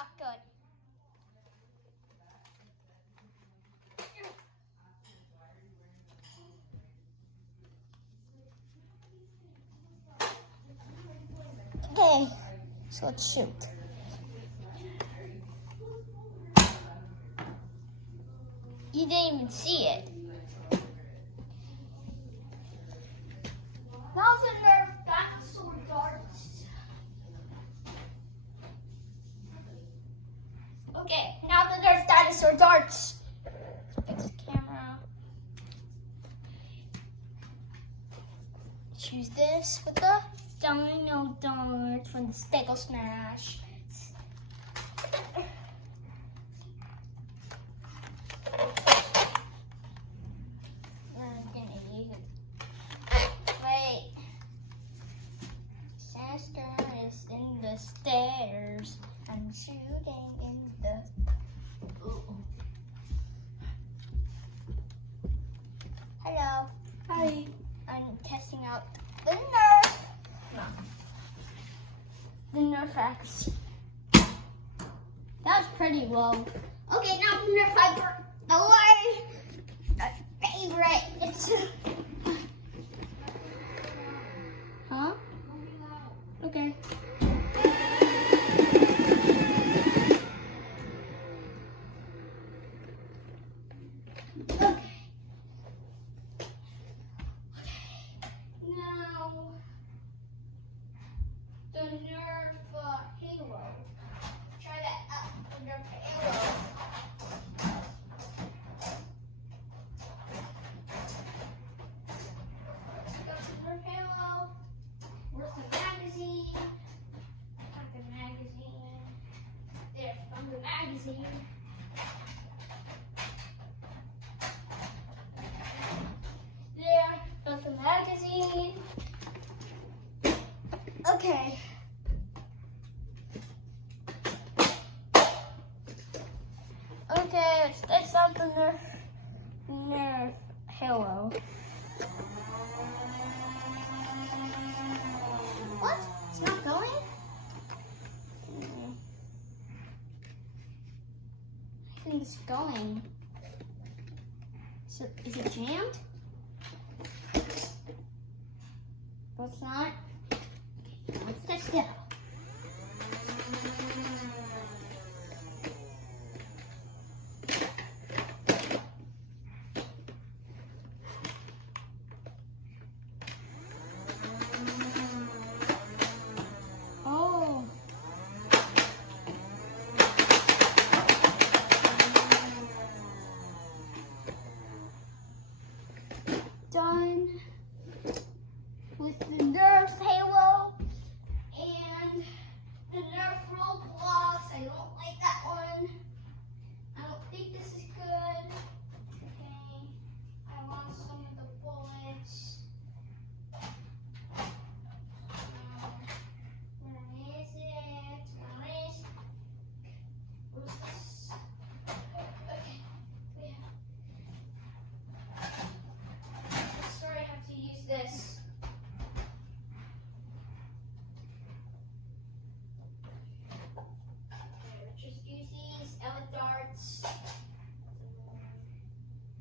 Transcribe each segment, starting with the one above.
not good. Okay, so let's shoot. You didn't even see it. Now the nerf dinosaur darts. Okay, now the nerf dinosaur darts. Fix the camera. Choose this with the dino dart from the Stego Smash. Wait. Sister is in the stairs. I'm shooting in the. Ooh. Hello. Hi. I'm testing out the nerf. No. The nerf X. That was pretty low. Okay, now the nerf hyper. My favorite. It's. Huh? Okay. Okay. Now the nerf halo. Try that out. The nerf halo. Nerf halo. Where's the magazine? Got the magazine. There, from the magazine. There, got the magazine. Okay. Okay, let's test out the nerf halo. What? It's not going? I think it's going. So, is it jammed? No, it's not. Okay, let's test it out. Oh. Done with the nerf halo and the nerf Roblox. I don't like that one. I don't think this is good. Okay, I want some of the bullets. Where is it? Where is it? Where's this? Okay, yeah. Sorry, I have to use this. Just use these Ellen darts.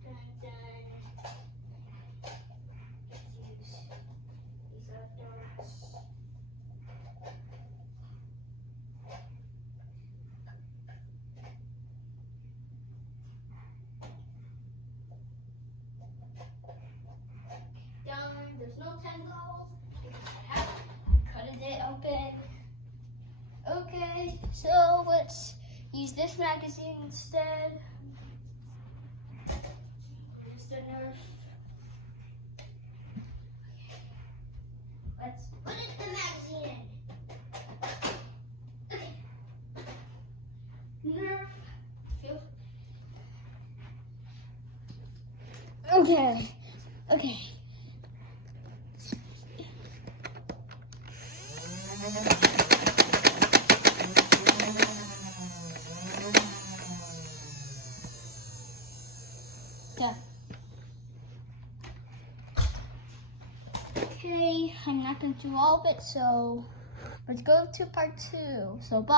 Dun, dun. Let's use these Ellen darts. Done. There's no tango. I cut it open. Okay, so let's use this magazine instead. Here's the nerf. Okay. Let's put it in the magazine. Okay. Nerf. Okay. Okay. Yeah. Okay, I'm not going to do all of it, so let's go to part 2. So bye.